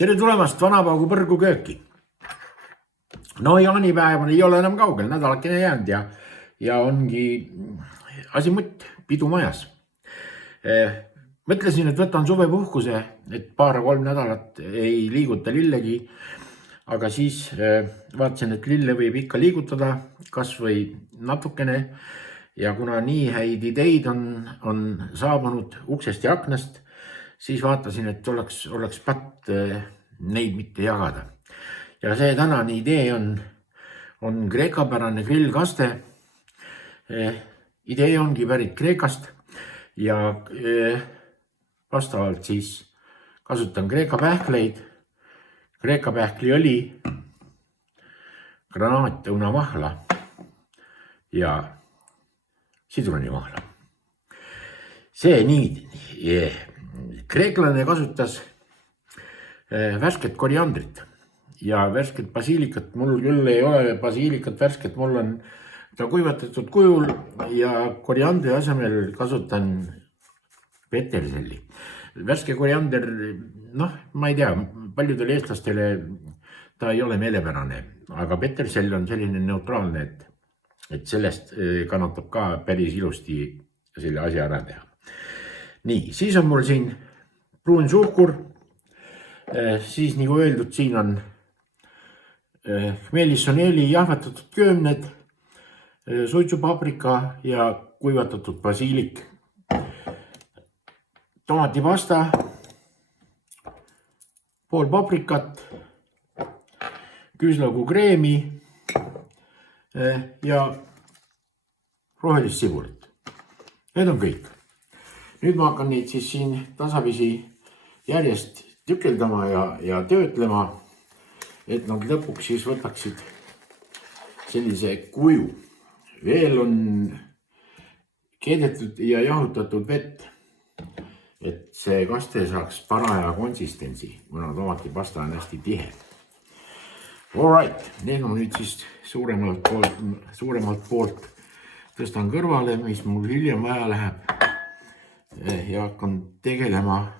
Tere tulemast Vanapaugu põrgu kööki. No jaanipäev ei ole enam kaugel, nädalakene jäänud ja ongi asi mutt, pidu majas. Mõtlesin, et võtan suvepuhkuse, et 2-3 nädalat ei liiguta lillegi, aga siis vaatasin, et lille võib ikka liigutada, kas või natukene. Ja kuna nii häid ideid on saabunud uksest ja aknast, siis vaatasin, et oleks patt neid mitte jagada. Ja see tänane idee on kreekapärane grillkaste. Idee ongi pärit Kreekast ja vastavalt siis kasutan kreeka pähkleid, kreeka pähkliõli, granaatõunamahla ja sidrunimahla. See nii, kreeklane kasutas värsket koriandrit ja värsket basiilikat. Mul küll ei ole basiilikat värsket, mul on ta kuivatatud kujul ja koriandri asemel kasutan peterselli. Värske koriander, ma ei tea, paljudele eestlastele ta ei ole meelepärane, aga petersell on selline neutraalne, et sellest kannatab ka päris ilusti selle asja ära teha. Nii, siis on mul siin pruun suhkur, siis nagu öeldud, siin on meelissoneeli jahvatatud köömned, suitsupaprika ja kuivatatud basiilik, tomatipasta, pool paprikat, küüslaugu kreemi ja rohelist sibulit. Need on kõik. Nüüd ma hakkan neid siis siin tasapisi järjest tükeldama ja töötlema, et nad lõpuks siis võtaksid sellise kuju. Veel on keedetud ja jahutatud vett, et see kaste saaks paraja konsistentsi, kuna tomatipasta on hästi tihe. Alright, need on nüüd siis suuremalt poolt tõstan kõrvale, mis mul hiljem vaja läheb ja hakkan tegelema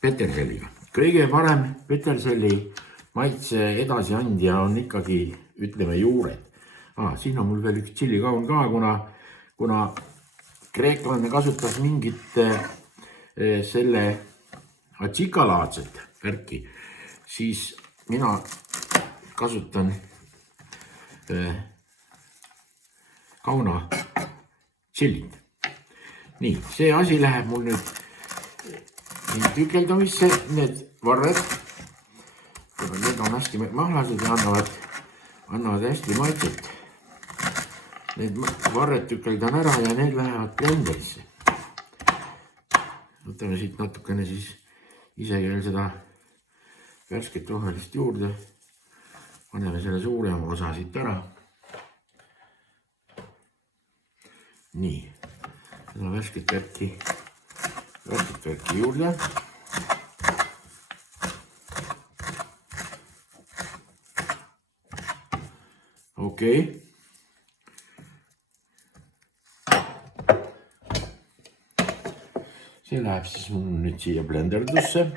peterselliga. Kõige parem peterselli maitse edasiandja on ikkagi, ütleme, juured. Siin on mul veel üks tšillikaun ka, kuna kreeklane kasutas mingit selle atsikalaadset värki, siis mina kasutan kauna tšillit. Nii, see asi läheb mul nüüd tükeldamisse, need varred, need on hästi mahlased ja annavad hästi maitset. Need varred tükeldan ära ja need lähevad blenderisse. Võtame siit natukene siis isegi veel seda värsket rohelist juurde. Paneme selle suurema osa siit ära. Nii, seda värsket värki juurde. Okei. See läheb siis mul nüüd siia blenderdusse.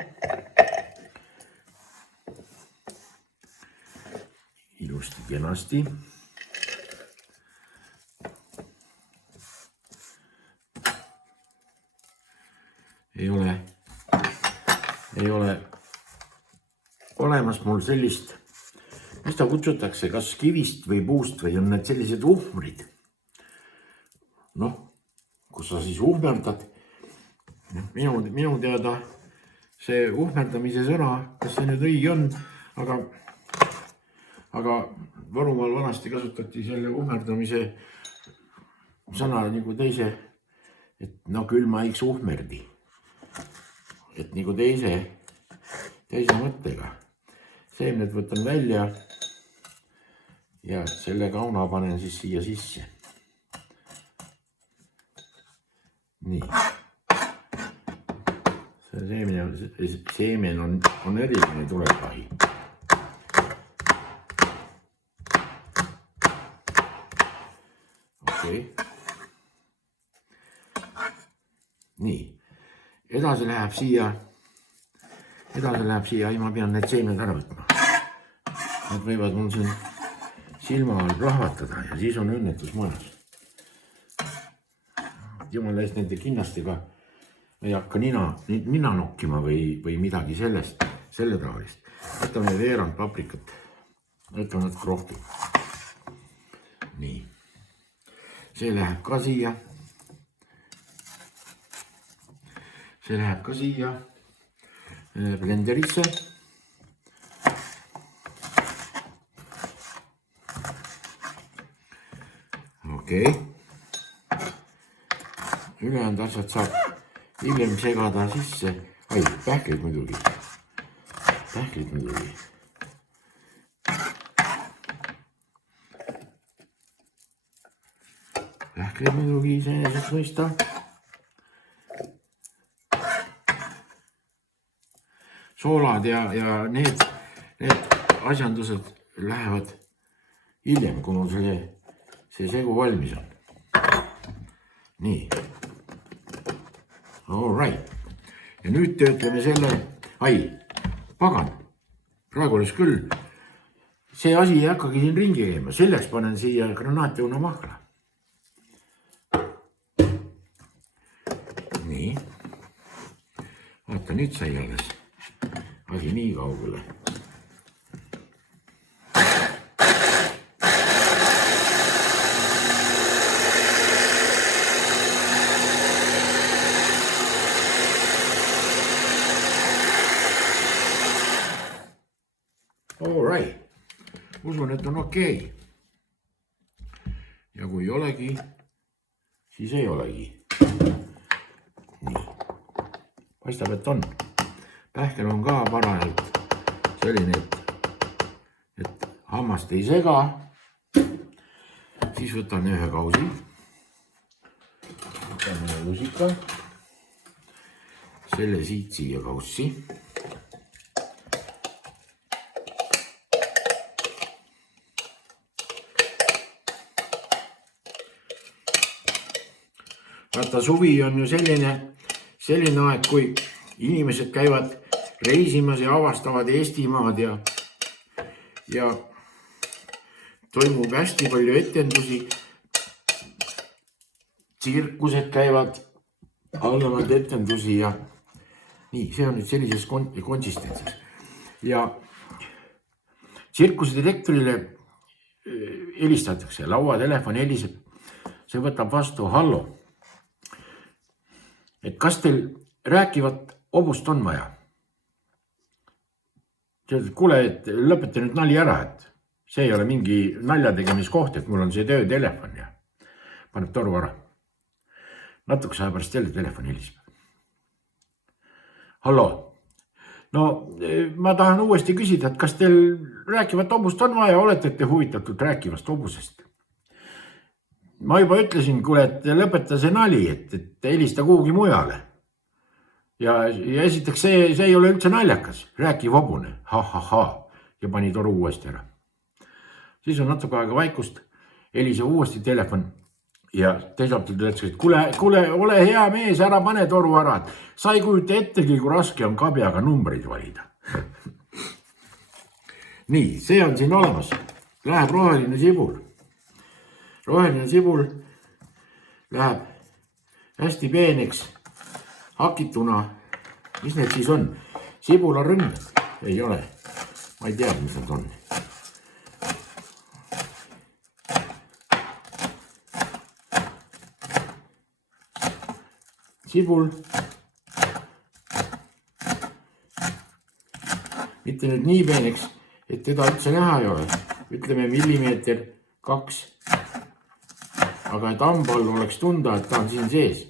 Ilusti kenasti. Ei ole olemas mul sellist, mis ta kutsutakse, kas kivist või puust või on need sellised uhmrid. Kus sa siis uhmerdad. Minu teada see uhmerdamise sõna, kas see nüüd õige on, aga Võrumaal vanasti kasutati selle uhmerdamise sõna nagu teise, et küll ma iks uhmerdi. Et nagu teise mõttega. Seemned võtan välja ja selle kauna panen siis siia sisse. Nii. See seemen on eriline tulekahi. Okei. Nii. edasi läheb siia, ei, ma pean need seemned ära võtma. Nad võivad mul siin silma all plahvatada ja siis on õnnetus majas. Jumala eest nende kinnastega ei hakka nina nokkima või midagi selle taolist. Võtame veerand paprikat, võtame natuke rohkem. Nii, see läheb ka siia. See läheb ka siia blenderisse. Okei. Ülejäänud asjad saab hiljem segada sisse. Ai, pähklid muidugi. Pähklid muidugi iseenesest mõista. Soolad ja need asjandused lähevad hiljem, kui mul see segu valmis on. Nii. All right. Ja nüüd töötleme selle, pagan, praegu oleks küll, see asi ei hakkagi siin ringi käima, selleks panen siia granaatiõunamahla. Nii. Vaata, nüüd sai alles asi nii kaugele. All right. Usun, et on okei. Ja kui ei olegi, siis ei olegi. Nii. Paistab, et on. Pähkel on ka parajalt selline, et hammast ei sega. Siis võtan ühe kausi. Võtan ühe lusika. Selle siit siia kaussi. Vaata, suvi on ju selline aeg, kui inimesed käivad reisimas ja avastavad Eestimaad ja toimub hästi palju etendusi. Tsirkused käivad, algavad etendusi ja nii, see on nüüd sellises konsistentsis. Ja tsirkuse direktorile helistatakse, lauatelefon heliseb, see võtab vastu, hallo. Et kas teil rääkivat hobust on vaja? Kuule, et lõpeta nüüd nali ära, et see ei ole mingi nalja tegemiskoht, et mul on see töötelefon ja paneb toru ära. Natukese aja pärast jälle telefon heliseb. Hallo, no ma tahan uuesti küsida, et kas teil rääkivat hobust on vaja, olete te huvitatud rääkivast hobusest? Ma juba ütlesin, kuule, et lõpeta see nali, et helista kuhugi mujale. Ja esiteks see ei ole üldse naljakas, rääkiv hobune, ha, ja pani toru uuesti ära. Siis on natuke aega vaikust, heliseb uuesti telefon ja teiselt ütles, et kuule, ole hea mees, ära pane toru ära, sa ei kujuta ettegi, kui raske on kabjaga numbreid valida. Nii, see on siin olemas, läheb roheline sibul. Roheline sibul läheb hästi peeneks hakituna. Mis need siis on? Sibularõngad? Ei ole. Ma ei tea, mis need on. Sibul. Mitte nüüd nii peeneks, et teda üldse näha ei ole. Ütleme millimeeter 2. Aga et hambal oleks tunda, et ta on siin sees.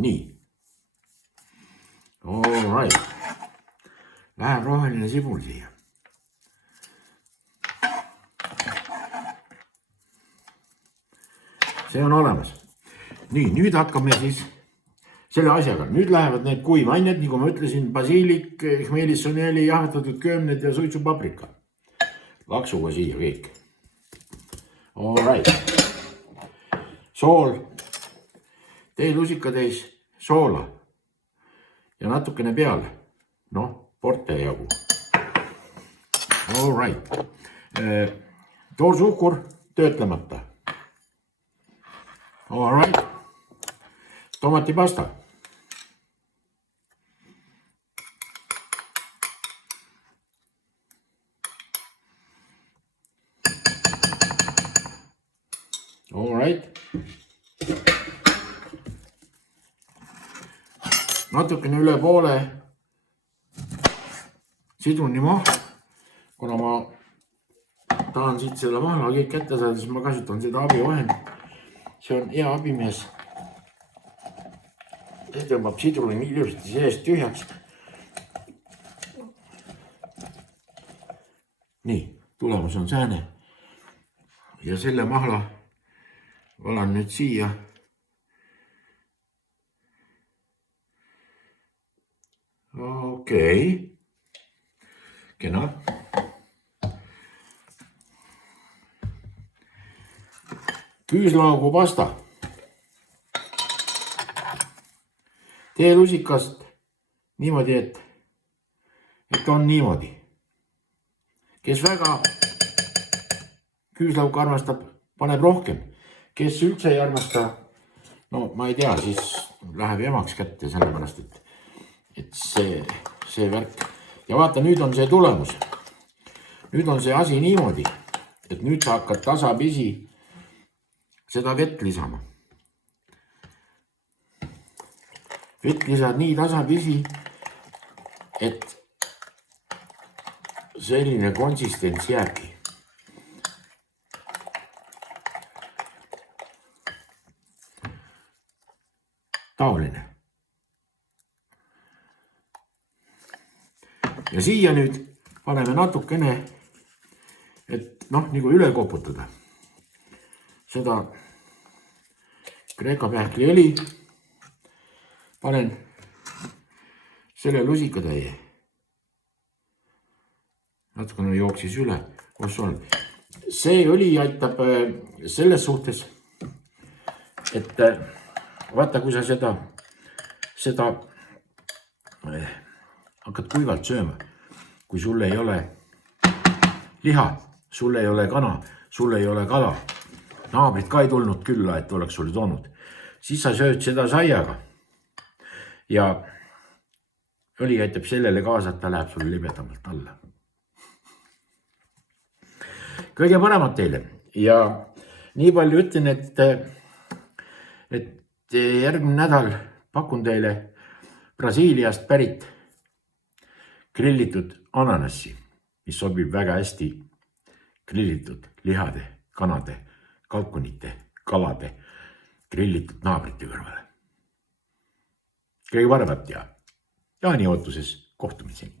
Nii. All right. Läheb roheline sibul siia. See on olemas. Nii, nüüd hakkame siis selle asjaga. Nüüd lähevad need kuivained, nagu ma ütlesin, basiilik, hmeelissoneeli, jahvatatud köömned ja suitsupaprika. laksuga siia kõik. All right. Sool, teelusikatäis soola ja natukene peale. Noh, porte jagu. All right. Toorsuhkur töötlemata. All right. Tomatipasta. All right. Natukene üle poole sidrunimahl. Kuna ma tahan siit selle mahla kõik kätte saada, siis ma kasutan seda abivahendit. See on hea abimees. See tõmbab sidruni ilusasti seest tühjaks. Nii, tulemus on sääne. Ja selle mahla valan nüüd siia. Okei. Kena. Küüslaugu pasta. Teelusikast niimoodi, et on niimoodi. Kes väga küüslaugu armastab, paneb rohkem. Kes üldse ei armasta, no ma ei tea, siis läheb emaks kätte, sellepärast, et see värk. Ja vaata, nüüd on see tulemus. Nüüd on see asi niimoodi, et nüüd sa hakkad tasapisi seda vett lisama. Vett lisad nii tasapisi, et selline konsistents jääbki. Taoline. Ja siia nüüd paneme natukene, et nagu üle koputada. Seda Kreeka pähkliõli panen selle lusikatäie. Natukene jooksis üle. See õli aitab selles suhtes, et vaata, kui sa seda hakkad kuivalt sööma, kui sul ei ole liha, sul ei ole kana, sul ei ole kala, naabrid ka ei tulnud külla, et oleks sulle toonud, siis sa sööd seda saiaga ja õli aitab sellele kaasa, et ta läheb sulle libedamalt alla. Kõige paremat teile ja nii palju ütlen, et järgmine nädal pakun teile Brasiiliast pärit grillitud ananassi, mis sobib väga hästi grillitud lihade, kanade, kalkunite, kalade, grillitud naabrite kõrvale. Kõige paremat ja Jaani ootuses kohtumiseni.